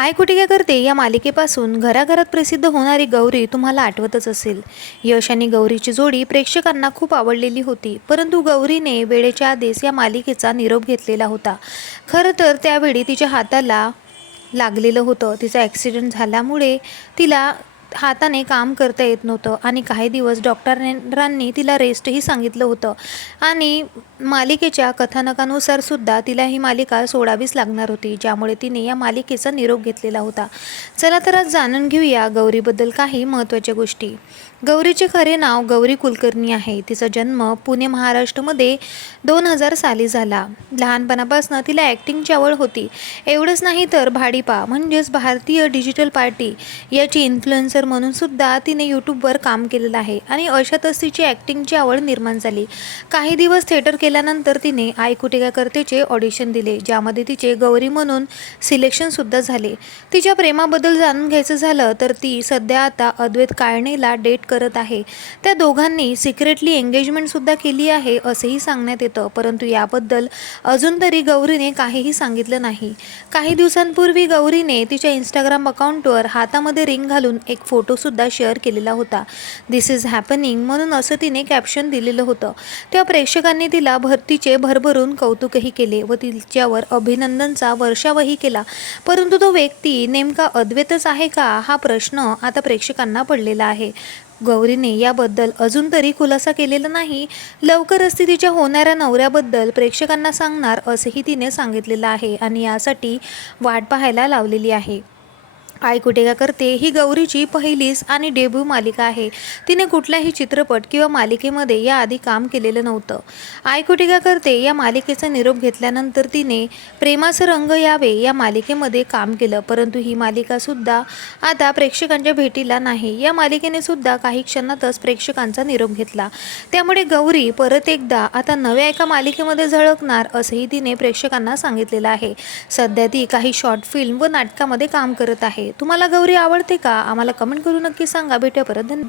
I कुठे काय करते? या मालिकेपासून घराघरात प्रसिद्ध होणारी गौरी तुम्हाला आठवतच असेल. यश आणि गौरीची जोडी प्रेक्षकांना खूप आवडलेली होती. परंतु गौरीने वेळेच्या आधीच या मालिकेचा निरोप घेतलेला होता. खरं तर त्यावेळी तिच्या हाताला लागलेलं होतं. तिचा ॲक्सिडेंट झाल्यामुळे तिला हाताने काम करता येत नव्हतं आणि काही दिवस डॉक्टरांनी तिला रेस्टही सांगितलं होतं. आणि मालिकेच्या कथानकानुसार सुद्धा तिला ही मालिका सोडावीच लागणार होती ज्यामुळे तिने या मालिकेचा निरोप घेतलेला होता. चला तर आज जाणून घेऊया गौरीबद्दल काही महत्त्वाच्या गोष्टी. गौरीचे खरे नाव गौरी कुलकर्णी आहे. तिचा जन्म पुणे महाराष्ट्रमध्ये दोन हजार साली झाला. लहानपणापासून तिला ॲक्टिंगची आवड होती. एवढंच नाही तर भाडीपा म्हणजेच भारतीय डिजिटल पार्टी याची इन्फ्लुएन्सर म्हणून सुद्धा तिने यूट्यूबवर काम केलेलं आहे आणि अशातच तिची ॲक्टिंगची आवड निर्माण झाली. काही दिवस थिएटर केल्यानंतर तिने आई कुठे ऑडिशन दिले ज्यामध्ये तिचे गौरी म्हणून सिलेक्शनसुद्धा झाले. तिच्या प्रेमाबद्दल जाणून घ्यायचं झालं तर ती सध्या आता अद्वैत काळणेला डेट करत आहे. त्या दोघांनी सिक्रेटली एंगेजमेंटसुद्धा केली आहे असेही सांगण्यात येतं. परंतु याबद्दल अजून तरी गौरीने काहीही सांगितलं नाही. काही दिवसांपूर्वी गौरीने तिच्या इंस्टाग्राम अकाउंटवर हातामध्ये रिंग घालून एक फोटोसुद्धा शेअर केलेला होता. दिस इज हॅपनिंग म्हणून असं तिने कॅप्शन दिलेलं होतं. त्या प्रेक्षकांनी तिला भरतीचे भरभरून कौतुकही केले व तिच्यावर अभिनंदनचा वर्षावही केला. परंतु तो व्यक्ती नेमका अद्वैतच आहे का? हा प्रश्न आता प्रेक्षकांना पडलेला आहे. गौरीने याबद्दल अजून तरी खुलासा केलेला नाही. लवकरच ती तिच्या होणाऱ्या नवऱ्याबद्दल प्रेक्षकांना सांगणार असंही तिने सांगितलेलं आहे आणि यासाठी वाट पाहायला लावलेली आहे. आय कुठे का करते? ही गौरीची पहिलीच आणि डेब्यू मालिका आहे. तिने कुठल्याही चित्रपट किंवा मालिकेमध्ये याआधी काम केलेलं नव्हतं. आय कुठे का करते? या मालिकेचा निरोप घेतल्यानंतर तिने प्रेमाचं रंग यावे या मालिकेमध्ये काम केलं. परंतु ही मालिकासुद्धा आता प्रेक्षकांच्या भेटीला नाही. या मालिकेने सुद्धा काही क्षणातच प्रेक्षकांचा निरोप घेतला. त्यामुळे गौरी परत एकदा आता नव्या एका मालिकेमध्ये झळकणार असंही तिने प्रेक्षकांना सांगितलेलं आहे. सध्या ती काही शॉर्ट फिल्म व नाटकामध्ये काम करत आहे. तुम्हाला गौरी आवडते का? आम्हाला कमेंट करून नक्की सांगा. भेटूया परत. धन्यवाद.